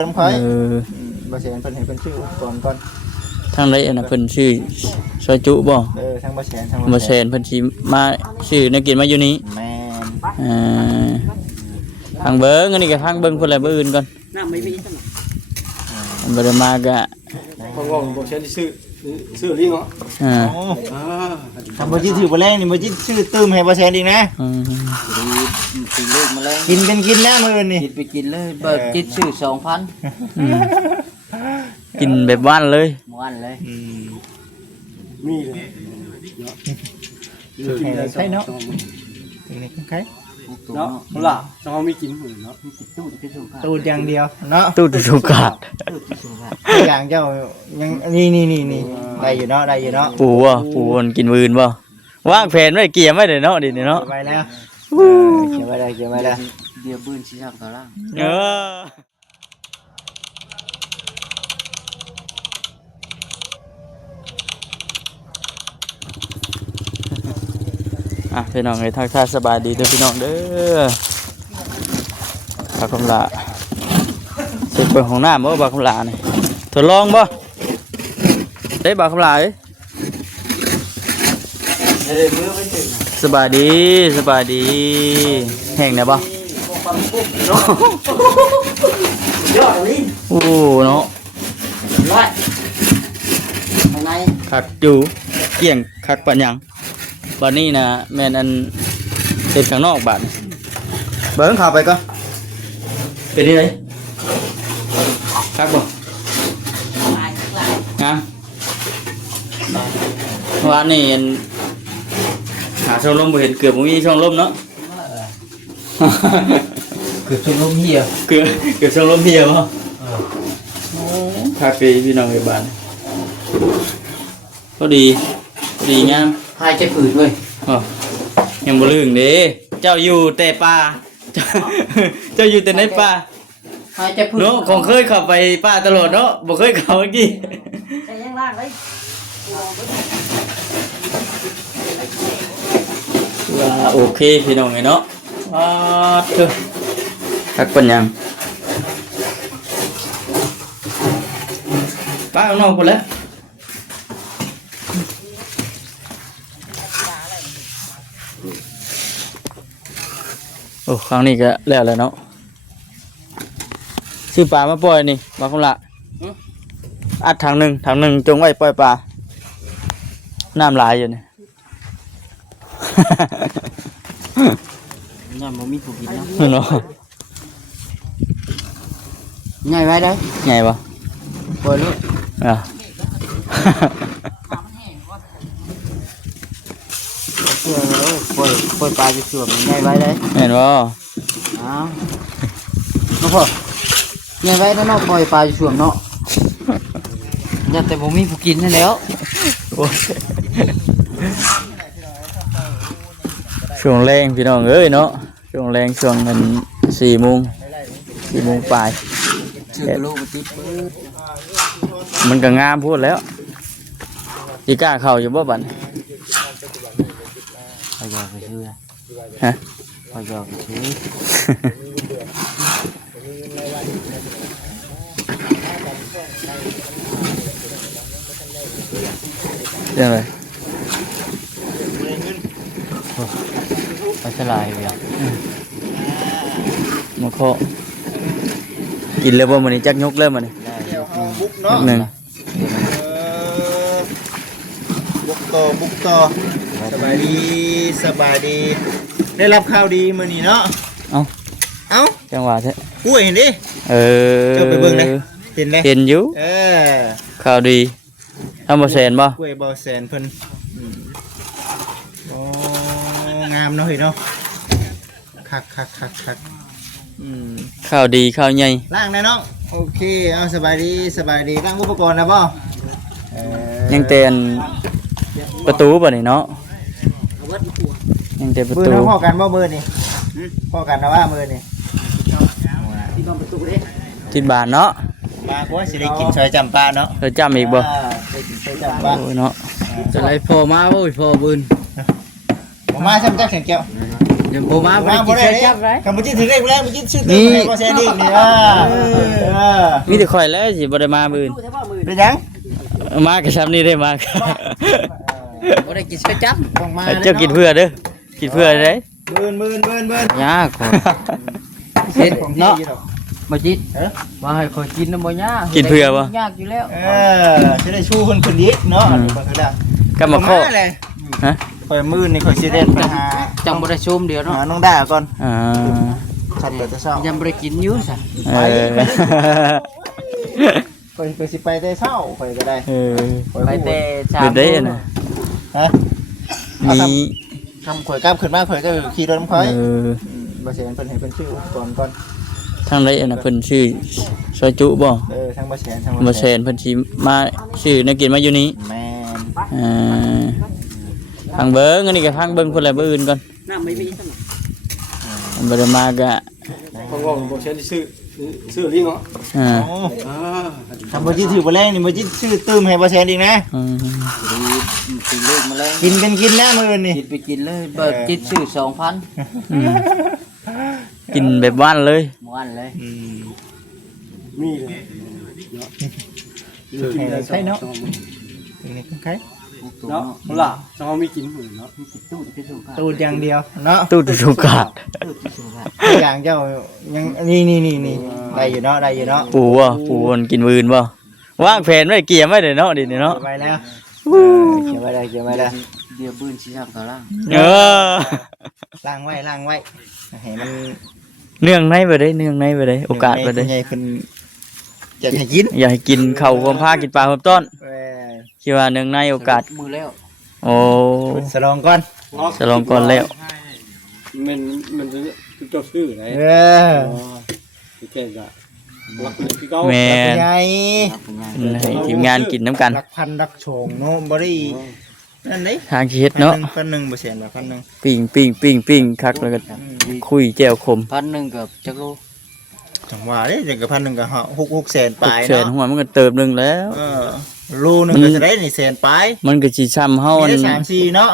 น้ำค่อยบ่แสนเพิ่นให้เพิ่นชื่อก่อนทางใดอันน่ะเพิ่นชื่อซอยจุบ่ทางบ่แสนทางบ่แสนเพิ่นสิมาชื่อนักกินมาอยู่นี้แม่นทางเบิ่งอันนี้ก็ทางเบิ่งพุ่นแหละมื้ออื่นก่อนน้ำไม่มีซั่นบ่ได้มาก็เพราะว่าบ่แสนสิซื้อลิงเหรอทำบ่จิถือบ่แรงนี่บ่จิชื่อตื้มให้บ่แสนอีกนะกินลูกมาแล้วกินแล้วมื้อนี่กินไปกินเลยเบิกจิตซื้อ 2,000 กินแบบว่านเลยวันเลยมีเลยใช่เนาะนี่ใครเนาะล่ะต้องเอามีกินหมื้เนาะตูดอย่างเดียวเนาะตู้สุกาดอย่างเจ้ายังนี่ได้อยู่เนาะปูมันกินมื้ออื่นบ่วางแผนไว้เกี่ยมไว้เด้เนาะดิเนาะไว้แล้วเกี่ยมไว้ได้เดี๋ยวบื้นสิซักตะล่างพี่น้องทักทายสบายดีเด้อพี่น้องเด้อบักคำลาเสร็จเปิดของน้ำบ่บักคำลานี่ทดลองบ่ได้บักคำลาสบายดีแห้งได้บ่โอ้เนาะคักอยู่เกี่ยงคักปานหยังบัดนี้นะแม่นอันเฮ็ดข้างนอกบาดเบิ่งเข้าไปก่อนเป็นที่ไหนคักบ่งามวันนี้หาช่องลมบ่เห็นเกือบบ่มีช่องลมเนาะเกือบช่องลมเหี่ยเกือบช่องลมเหี่ยบ่คักดีพี่น้องเอ้ยบ้านก็ดีงามหายใจฝืดเว้ยยังบ่ลืมเด้เจ้าอยู่แต่ป่าเจ้าอยู่แต่ในป่าหายใจฝืดเนาะคงเคยเข้าไปป่าตลอดเนาะบ่เคยเข้าเมื่อกี้แต่ยังล่างเลยโอเคพี่น้องเนาะเถอะทักปัญญังป้าข้างนอกพุ่นแล้วโอ้ครั้งนี้ก็แล้วเนาะซื้อปลามาปล่อยนี่มาคงละอัดถังหนึ่งจงไว้ปล่อยปลาน้ำลายอยู่นี่น้ำมันมีผู้กินเนาะไงไว้ได้ไงวะปล่อยลูกปล่อยปลาจะสวมไงไว้ได้เห็นบ่น้องพ่อไงไว้แล้วเนาะปล่อยปลาจะสวมเนาะอย่าแต่ผมมีผู้กินนั่นแล้วช่วงแรงพี่น้องเอ้ยเนาะช่วงแรงช่วงมัน4 โมงปลายมันก็งามพูดแล้วจีก้าเข่าอยู่บ่บัดพยายามไปซื้อฮะพยายามไปซื้อยังไงไปสลายเลยมาเคาะกินเลยบ่มันนี่จักยกเลยมันนี่1บุกต่อสบายดีได้รับข่าวดีมื้อนี้เนาะเอ้าจังหวะแท้กูเห็นดิจบไปเบิ่งเลยเห็นอยู่ข่าวดีทำบ่แสนบ่กล้วยบ่แสนเพิ่นงามเนาะเฮ้ยเนาะคักข่าวดีข่าวใหญ่ล้างได้น้องโอเคเอาสบายดีล้างอุปกรณ์นะบ่ยังเต้นประตูบ่นี่เนาะยังเต้นประตูพ่อกันบ่มื้อนี่พ่อกันนะว่ามื้อนี่ติดบ้านเนาะปลาก็สิได้กินซอยจำปลาเนาะซอยจำอีกบ่ได้กินซอยจำปลาเนาะจะได้พอมาโอ้ยพอบืนมาซ้ำจักแข็งแก้ว เดี๋ยวบ่มาบ่ได้กินใส่จับไร กับมุจิถึงได้แล้วมุจิชื่อตื้มให้บ่แซนอีกนี่มีแต่ข่อยแล้วสิบ่ได้มามื้อ เป็นยัง มาก็ซ้ำนี่ได้มา บ่ได้กินใส่จับ ต้องมา เจ้ากินเพื่อเด้อกินเพื่อเด้ หมื่น ยากกว่าเฮ็ดเนาะบ่จิตว่าให้ข่อยกินนำบ่ยาก กินเพื่อบ่ ยากอยู่แล้ว จะได้ชูคนอีกเนาะนี่บ่คือได้ ก็มาข้อ เลย ฮะ ข่อยมื้อนี่ข่อยสิเด็ดไปหา จังบ่ได้ชมเดียวเนาะ หาน้องด่าก่อน อ่า ชัดเดี๋ยวจะเศร้า ยังบ่ได้กินอยู่ซะ ข่อยสิไปแต่เช้าข่อยก็ได้ ไปแต่ เด็ดได้น่ะ ฮะ มี ทำข่อยกลับขึ้นมาข่อยก็ขี่รถน้ำข่อยบ่เสียนเพิ่นให้เพิ่นชื่อก่อน ทางใดน่ะเพิ่นชื่อซอยจุบ่ ทางบ่เสียนทาง บ่แซนเพิ่นสิมาชื่อนักกินมาอยู่นี้ แม่น พังเบิ้งอันนี้ก็พังเบิ้งคนละเบิ้งอื่นก่อน น้ำไม่มีซั่น บ่ได้มาก็ ฟังว่าบ่ใช่ที่ซื้อลิงเนาะ ทำบ่จิถือบ่แรงนี่บ่จิชื่อตื้มให้บ่เสียนอีกนะ กินลูกมาแล้ว กินเป็นกินนะมื้อนี่ กินไปกินเลยเบิดกินชื่อ 2,000 กินแบบว่านเลย หมู่อันเลย มีเลย ใช่เนาะนี่ใคร เนาะล่ะจังว่ามีกินหมดเนาะ ตูดอย่างเดียวเนาะ ตู้ถูกกาด อย่างเจ้ายังนี่ได้อยู่เนาะได้อยู่เนาะ ปูบ่ปูมันกินมื้ออื่นบ่วางแผนไว้เกี่ยมไว้เด้อเนาะดิเนาะ ไปแล้วเขียนไว้ได้เขียนไว้ได้ เดี๋ยวปืนสิทำต่อล่าง ล้างไว้ให้มัน เนื่องในบ่ได้เนื่องในบ่ได้โอกาสบ่ได้ ใหญ่ขึ้นจะให้กิน อย่าให้กินข้าวความพากินปลาความต้นคิดว่าเนื่องในโอกาส มือแล้ว โอ้ สลองก่อน จะลองก่อนแล้ว มันจะจบชื่อไหนแก่จะรักพี่เก้า แม่น ใหญ่ ให้ทีมงานกินน้ำกัน รักพันรักโฉงเนาะบ่ได้นั่นเด้ ทางสิเฮ็ดเนาะ พันหนึ่งบ่เสียนแบบพันหนึ่ง ปิ้งคักแล้วก็คุยแจ่วขม 1,000กับจักโล จังหวะเด้จังกับพันหนึ่งก็6แสนปลาย แสน เนาะ หัวมันก็เติบหนึงแล้ว โลนึงก็จะได้นี่แสนปลาย มันก็สิช้ำเฮา มี อัน ได้3-4เนาะ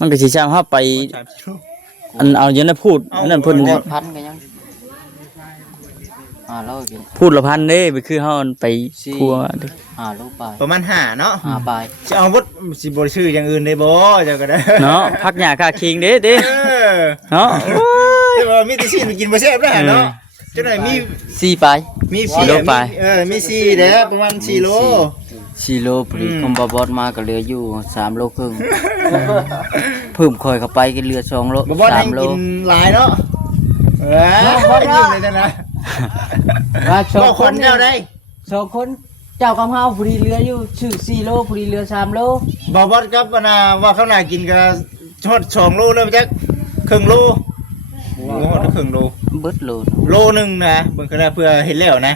มันก็สิช้ำเฮาไป อันเอาอย่างนั้นพูดอันนั้นเพิ่น พันก็ยังเรากิน พูดละพันเด้ไปคือเฮาไปครัวเด้ โลไป ประมาณ5เนาะ 5ปลาย จะเอาบ่สิบ่ชื่ออย่างอื่นได้บ่เจ้าก็ได้ เนาะพักหญ้าค่าคิงเด้เด้ เออ เนาะ แต่ว่ามีแต่ซีนไปกินบ่แซ่บได้เนาะจังได๋มี 4ปลาย มีมี4เด้อประมาณ4โล 4โลพอดีคอมบอสมาก็เหลืออยู่3โลครึ่งเพิ่มค่อยเข้าไปก็เหลือ2โล บ่ให้ 3โล กินหลายเนาะบ่ยิ้มเลยจังนะ ว่าสอ บ่ ง ค คน น เจ้าได้ 2คนเจ้ากับเฮาพอดีเหลืออยู่ชื่อ4โลพอดีเหลือ3โล บ่บดกับว่าเขาน่ากินก็ชด2โลเลยจักครึ่งโลโอ้โหครึ่งโล เบิดโล โลนึงนะเบิ่งคือเพื่อเห็นแล้วนะ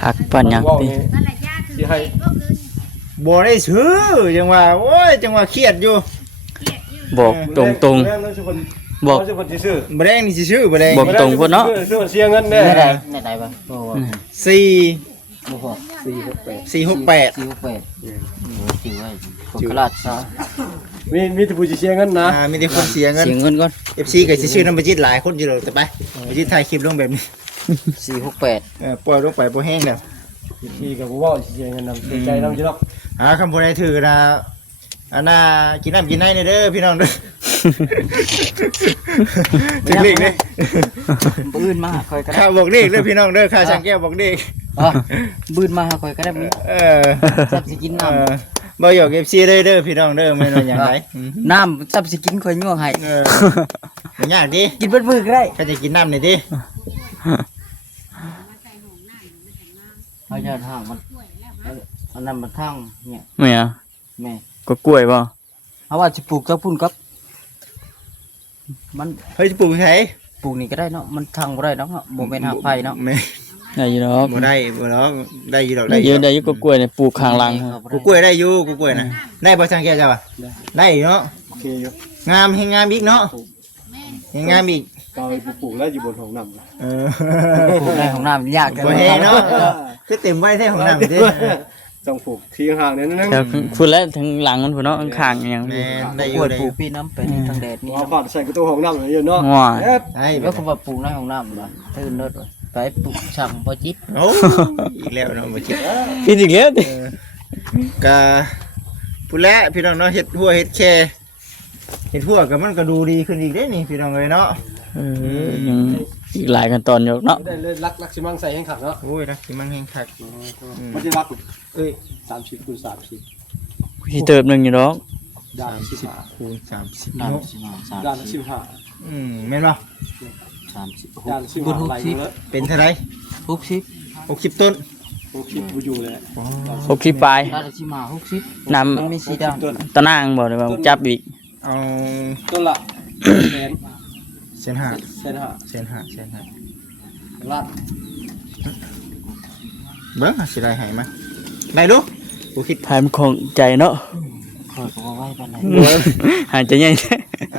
คักปานหยังติ ที่ให้ บ่ได้ซื้อจังว่าโอ้ยจังว่าเครียดอยู่ บอกตรง แล้วทุกคน ๆบอก ทุกคนที่ซื้อ บ่แดงนี่สิซื้อบ่แดง บอกตรงพุ่นเนาะ ซื้อเสียเงินแน่ ในใดบ่บ่ว่า 4 บ่พอ 468 468จิ๋วไว้คนกระลาดซะ มีแต่ผู้เสียเงินนะ มีแต่คนเสียเงิน เสียเงินก่อน FC ก็สิซื้อนำไปจิตหลายคนอยู่แล้วแต่ไปไปจิตถ่ายคลิปลงแบบนี้ 468 ปล่อยลงไปบ่แห้งแล้ว ที่กับผู้ว่าเสียเงินนำใจนำจิเนาะ คำบ่ได้ถือนะอันน่ะกินน้ำกินในเด้อพี่น้องเด้อถึงเลขเด้ ปืนมาคอยก็ได้ ข้าบอกเลขเด้อพี่น้องเด้อข้าช่างแก้วบอกเลข ปืนมาคอยก็ได้มี จับสิกินน้ำ บ่หยอก FC เด้อพี่น้องเด้อแม่นว่าหยังได น้ำจับสิกินคอยย่วงให้ มันยากดิ กินเบิดมือก็ได้ ข้าจะกินน้ำนี่ดิ เอาจะทางมันอันนั้นมันทางเนี่ย แม่อะ แม่ ก็กล้วยบ่ เพราะว่าสิปลูกกับพุ่นกับมัน เฮ้ยจะปลูกไส ปลูกนี่ก็ได้เนาะมันทางบ่ได้เนาะบ่แม่นหักไผเนาะ แม่ ได้อยู่ดอก บ่ได้บ่ดอกได้อยู่ดอก ได้อยู่ก็กล้วยเนี่ยปลูกข้างหลัง กูกล้วยได้อยู่กูกล้วยนะได้บ่ช่างแก้วจ้ะวะได้อยู่เนาะ โอเคอยู่ งามให้งามอีกเนาะให้งามอีก เก่าปลูกแล้วอยู่บนของน้ำ ปลูกในของน้ำยาก บ่แฮเนาะคือเต็มไว้แท้ของน้ำดิ ต้องผูกที่ห่างๆเนี่ยนึง แต่พูดแล้วทางหลังมันพุ่นเนาะข้างๆอย่าง แม่นได้อ ป ยู่ วด ได้อ ปู ยู่ พี่น้ำเป็นทางแดดนี่ เอาผ่านใส่กระตู้ห้องน้ำเลยเนาะ ว้า เอ๊ะ ได้ แล้วก็ว่าปลูกในห้องน้ำล่ะตื่นรถไปปลูกช่างบ่จิต โอ้อีกแล้วเนาะบ่คิด กินอีกแล้วดิ กะพูดแล้วพี่น้องเนาะเฮ็ดหัวเฮ็ดแค่เฮ็ดหัวก็มันก็ดูดีขึ้นอีกเด้นี่พี่น้องเอ้ยเนาะ ยังอีกหลายขั้นตอนอยู่เนาะ ได้เลยรักสิมังใส่แห้งขัดเนาะ โอ้ยรักสิมันแฮงคัก มันจะรักเอ้ย30 คูณ 30 พี่เติบหนึงอยู่ดอก ด้าน 30คูณ30 น้ำ เนาะ สิมาสาม 15ด้าน สิบ 15 แม่นบ่ 30 ด้าน บุญ 15ไหลแล้ว เป็นเท่าไหร่ 60 60ต้น 60บ่อยู่เลย 60ปลาย ด้านละสิมา60 น มันมีสีด้าน ำตะนางบ่ได้ว่าจับอีก เอา ต้นละแสน เส้นห้า แสนห้า เส้นห้าเส้นห้า ล้าน เบิ่งสิได้ให้มาได้ลูกกูคิด ทายมันคงใจเนาะ คอยก็บ่ไว้ปานใด หายใจใหญ่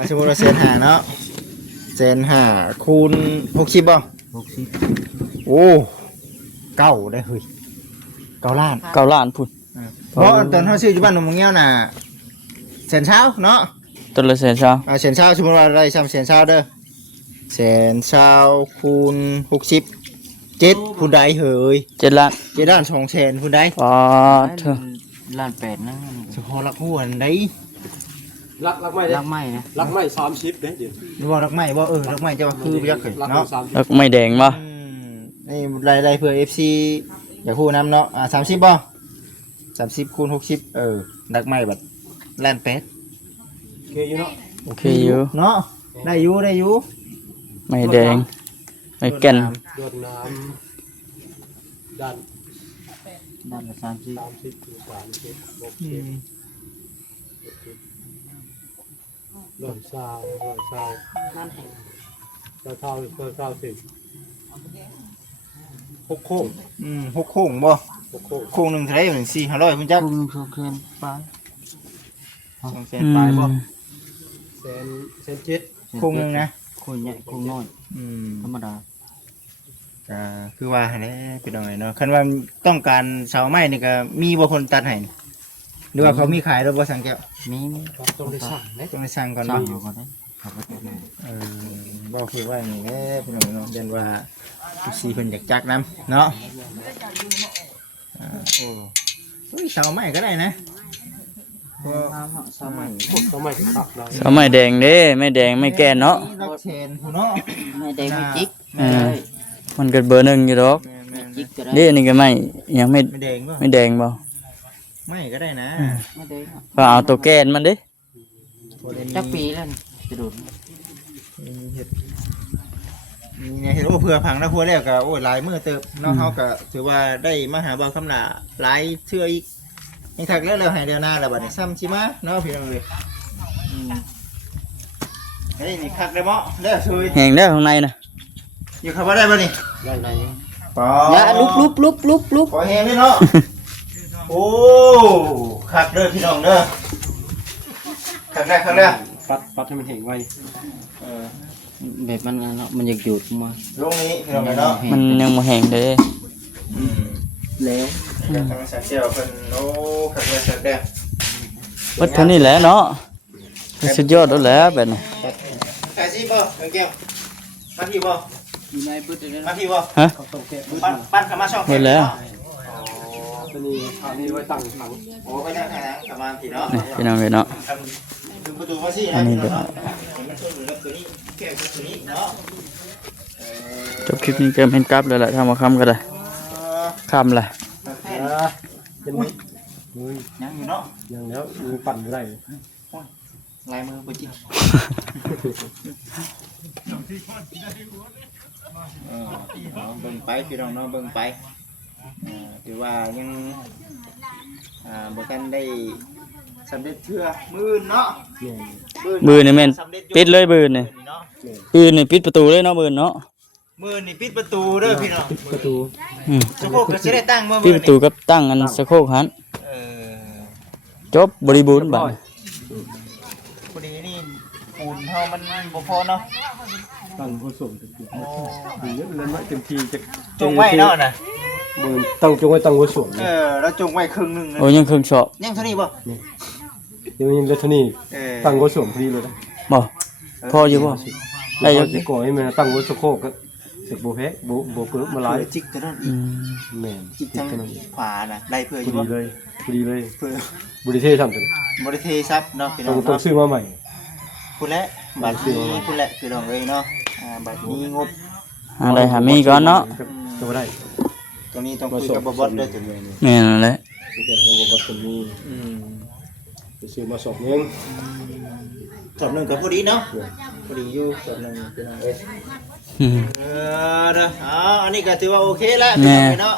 สมมุติว่าเส้นห้าเนาะเส้นห้าคูณ60บ่ 60 โอ้เก้าได้เฮ้ย9 ล้าน 9 ล้านพุ่น เพราะตอนเฮาซื้ออยู่บ้านหนองมะเงี้ยวน่ะแสนเช้าเนาะ ต้นละแสนซะ แสนเช้าสมมุติว่าได้ซ้ำแสนเช้าเด้อแสนเช้าคูณ60 7ผู้ใดเฮ้ย 7 ล้าน 7ด้าน2แสนผู้ใด อ๋อเถอะ ล้าน8นะ เฉพาะรักหัวอันใด รักไม่ได้ รักไม้นะ รักไม่30เด้เดี๋ยว หรือว่ารักไม้บ่รักไม้จะว่าคือบ่ยักเคย รัก เนาะ 30 แล้วไม่แดงบ่ นี่รายเพื่อ FC อยากฮู้นํเนาะ30บ่30คูณ60รักไม้บัดล้าน8 โอเคอยู่เนาะ โอเคอยู่ เนาะได้อยู่ ไม่แดงไม่แก่น โดนน้ำด้าน ด้านละ30 30คูณ30โอเคหล่นซาวสิหกโค้ง 6โค้งบ่ หกโค้ง โค้งหนึงเท่าไหร่มัน4-500พุ่นจัก คุมโซเคนไป 2แสนปลายบ่ แสนเจ็ด โค้งหนึงนะ คนใหญ่คนน้อยธรรมดา ก็คือว่าหั่นแหละพี่น้องเนาะคันว่าต้องการเสาไม้นี่ก็มีบ่คนตัดให้หรือว่าเขามีขายแล้วบ่สั่งแก้ว มี ต้องได้สั่งนะ ต้องไปสั่งก่อน สั่ บ่ งอยู่ก็ได้ครับก็ได้ บ่คือว่าอย่างนี้แหละพี่น้องเนาะยันว่าสีเพิ่นอยากจักนํเนาะโอ้เฮ้ยเสาไม้ก็ได้นะบ่ สมัย พวกสมัยที่ขับเรา สมัยแดงเด้ไม่แดงไม่แก่นเนาะ รักเชนผู้เนาะ ไม่ได้ไม่จิก มันก็เบอร์หนึ่งอยู่ดอก แม่น จิกก็ได้ เด้นี่ก็ไม่ยังไม่ ไม่แดงบ่ ไม่แดงบ่ ไม่ก็ได้นะ ไม่ได้ ก็เอาตัวแก่นมันเด้ จักปีแล้วจะดู เฮ็ดมีเนี่ยเฮ็ดโอ้เผื่อพังนะพัวแล้วก็โอ้ยหลายมื้อเติบเนาะเฮาก็ถือว่าได้มาหาบ่าวคำลาหลายเทื่ออีกนี่ทักแล้วให้เดือนหน้าแล้วบัดนี้ซ้ำสิมาเนาะพี่น้องเอ้ยเฮ้ยนี่คักได้บ่เด้อซุย แหงได้ข้างในน่ะ อยู่เข้าบ่ได้บ่นี่ ได้ไหน ปอ อย่าลุบ ขอแฮงด้วยเนาะ โอ้คักเด้อพี่น้องเด้อคักได้คักได้ ปัดให้มันเห็นไว้ แบบมันเนาะมันอยากหยุดมา ลงนี้พี่น้องเนาะ มันยังบ่แหงเด้ แล้ว แล้วทางสายเจียวเพิ่นโอ้คักได้คักได้ วัดเท่านี้แหละเนาะสุดยอดแล้วแหละแบบนี้ ใส่สิบ่แก้วมาพี่บ่ อยู่ในบึ้ดเลย มาพี่บ่ ฮะ เขาต้องแกะ ปั้นเข้ามาช่อง หมดแล้ว ตัวนี้ทางนี้ไว้ตั้งถัง โอ้ไปทางไหนนะเข้ามาพี่เนาะ นี่พี่น้องเลยเนาะ ดึงประตูมาสิ อันนี้เดี๋ยว มันช่วยเหลือตัวนี้แก้ตัวนี้เนาะ จบคลิปนี้ก็เป็นกลับเลยแหละทำมาคำก็ได้คำเลย ยังไม่ ยังอยู่เนาะ ยังแล้วมีปั่นอยู่ได้ ลายมือบ่จิเบิ่งไปพี่น้องเนาะเบิ่งไปถือว่ายังบ่ทันได้สำเร็จเทื่อมื้อเนาะ บืนนี่แม่นปิดเลยบืนนี่บืนนี่ปิดประตูเลยเนาะบืนเนาะ มื้อนี่ปิดประตูเด้อพี่น้อง ประตู อืม สะโพกก็สิได้ตั้งมื้อ ปิดประตูกับตั้งอันสะโคกหันจบบริบูรณ์บัดนี้ พอดีนี่ปูนเฮามันบ่พอเนาะ ตั้งผู้ส่งถึงดีเยอะเลยไม่เต็มทีจะ จงไว้เนาะน่ะ มันตั้งจงไว้ตั้งหัวสวม แล้วจงไว้ครึ่งหนึง โอ้ยังเครื่องชอบ ยังเท่านี้บ่ ยังเล็กเท่านี้ตั้งหัวสวมพอดีเลยนะ บ่พออยู่บ่ได้ ได้ อยู่ จะก่อให้มันตั้งหัวสะโคกก็เสร็จโบแพ้โบเปิดมาหลาย จิกตัวนั้น อืม แม่น จิกทางขวาน่ะได้เพื่ออ พ ยู่ อ บ่ ดีเลยพอดีเลย เพื่อบ ริเทศทำกัน บ่ได้เทซับเนาะพี่น้ ต้ อ อง ง เนาะ ซื้อมาใหม่ คุณและบัตรนี้คุณและพี่น้องเอ้ยเนาะบัตรนี้งบ หาได้หามีก่อนเนาะ จะบ่ได้ ตรงนี้ต้องคุยกับบอสด้วยตัวนี้ แม่นั่นแหละ จะให้บอสคนนี้จะซื้อมาสอบนึง สอบหนึ่งกับพอดีเนาะพอดีอยู่สอบหนึ่งพี่น้องเอ้ย อืม เด้ออันนี้ก็ถือว่าโอเคแล้วพี่น้องเนาะ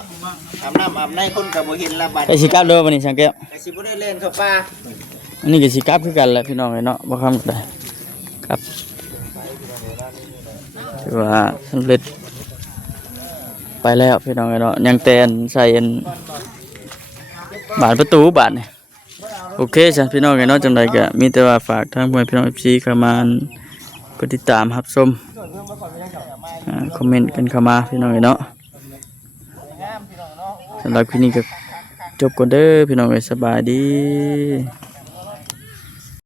อาบน้ำอาบในคนกับบ่เห็นละบัตร ไอ้สิกลับเด้อบัดนี้ช่างแก้ว ไอ้สิบ่ได้เล่นเข้าป่า อันนี้ก็สิกลับคือกันแหละพี่น้องเอ้ยเนาะบ่คำก็ได้ครับถือว่าสำเร็จไปแล้วพี่น้องเอ้ยเนาะยังแต่อันใส่อันบานประตูบานนี่โอเคจ้ะพี่น้องเอ้ยเนาะจังไดก็มีแต่ว่าฝากทางพ่อแม่พี่น้อง FC เข้ามากดติดตามรับชมคอมเมนต์กันเข้ามาพี่น้องเอ้ยเนาะสำหรับคลิปนี้ก็จบก่อนเด้อพี่น้องเอ้ยสบายดี